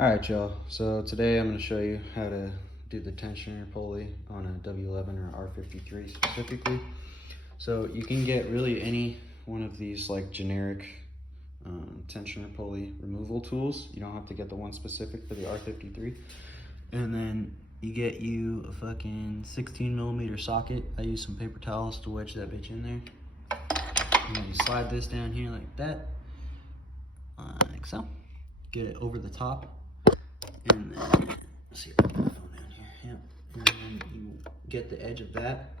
Alright y'all, so today I'm going to show you how to do the tensioner pulley on a W11 or R53 specifically. So you can get really any one of these like generic tensioner pulley removal tools. You don't have to get the one specific for the R53. And then you get you a fucking 16mm socket. I use some paper towels to wedge that bitch in there. And then you slide this down here like that, like so. Get it over the top. And then, let's see if I can get my phone down here. Yep. And then you get the edge of that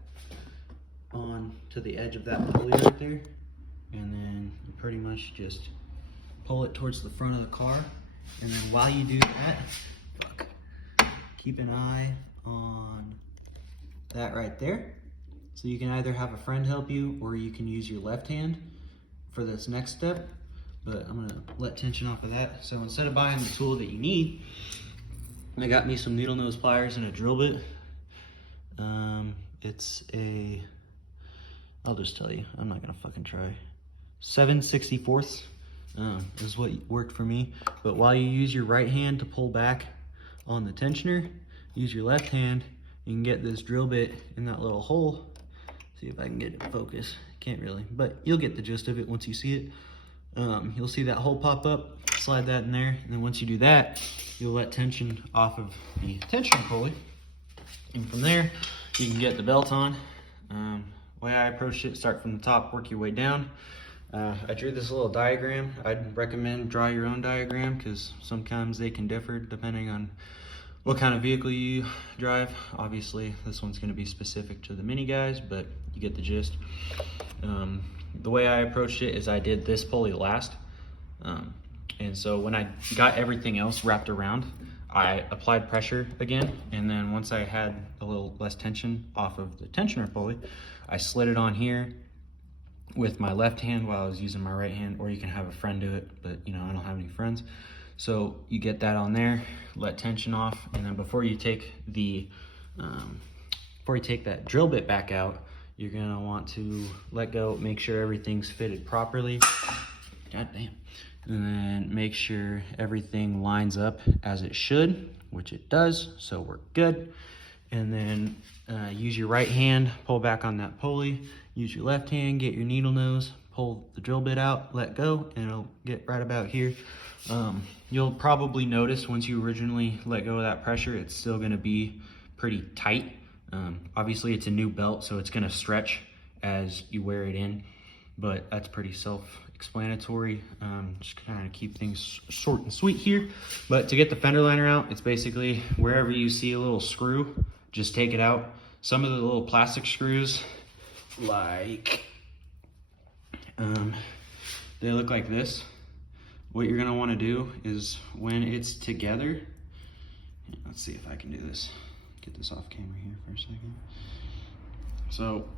on to the edge of that pulley right there. And then you pretty much just pull it towards the front of the car. And then while you do that, keep an eye on that right there. So you can either have a friend help you or you can use your left hand for this next step. But I'm gonna let tension off of that. So instead of buying the tool that you need, I got me some needle nose pliers and a drill bit. It's a, I'll just tell you, I'm not gonna fucking try. 7/64 is what worked for me. But while you use your right hand to pull back on the tensioner, use your left hand. You can get this drill bit in that little hole. See if I can get it in focus. Can't really, but you'll get the gist of it once you see it. You'll see that hole pop up, slide that in there, and then once you do that, you'll let tension off of the tensioner pulley. And from there, you can get the belt on. Way I approached it, start from the top, work your way down. I drew this little diagram. I'd recommend draw your own diagram because sometimes they can differ depending on what kind of vehicle you drive. Obviously, this one's going to be specific to the Mini guys, but you get the gist. The way I approached it is I did this pulley last. And so when I got everything else wrapped around, I applied pressure again. And then once I had a little less tension off of the tensioner pulley, I slid it on here with my left hand while I was using my right hand, or you can have a friend do it, but you know, I don't have any friends. So you get that on there, let tension off, and then before you take that drill bit back out, you're gonna want to let go, make sure everything's fitted properly. God damn. And then make sure everything lines up as it should, which it does, so we're good. And then use your right hand, pull back on that pulley. Use your left hand, get your needle nose, pull the drill bit out, let go, and it'll get right about here. You'll probably notice once you originally let go of that pressure, it's still gonna be pretty tight. Obviously it's a new belt, so it's gonna stretch as you wear it in, but that's pretty self-explanatory. Just kind of keep things short and sweet here. But to get the fender liner out, it's basically wherever you see a little screw, just take it out. Some of the little plastic screws, like, they look like this. What you're gonna wanna do is when it's together, let's see if I can do this. Get this off camera here for a second. So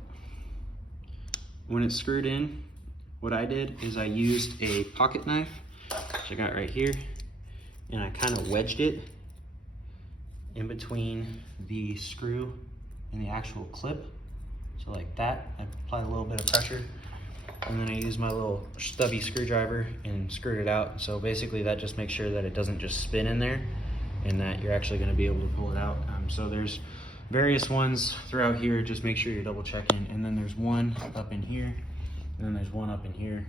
when it's screwed in, what I did is I used a pocket knife, which I got right here, and I kind of wedged it in between the screw and the actual clip. So like that, I applied a little bit of pressure, and then I used my little stubby screwdriver and screwed it out. So basically that just makes sure that it doesn't just spin in there and that you're actually gonna be able to pull it out. So there's various ones throughout here, just make sure you're double checking. And then there's one up in here, and then there's one up in here.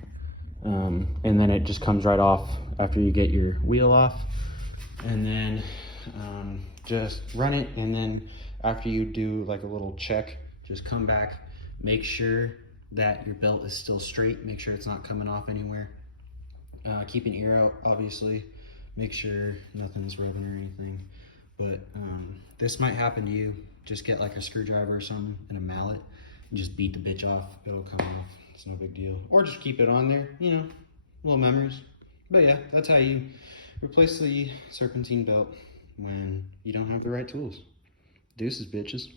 And then it just comes right off after you get your wheel off. And then just run it, and then after you do like a little check, just come back, make sure that your belt is still straight, make sure it's not coming off anywhere. Keep an ear out, obviously. Make sure nothing's rubbing or anything. But this might happen to you. Just get like a screwdriver or something and a mallet and just beat the bitch off. It'll come off. It's no big deal. Or just keep it on there, you know, little memories. But yeah, that's how you replace the serpentine belt when you don't have the right tools. Deuces, bitches.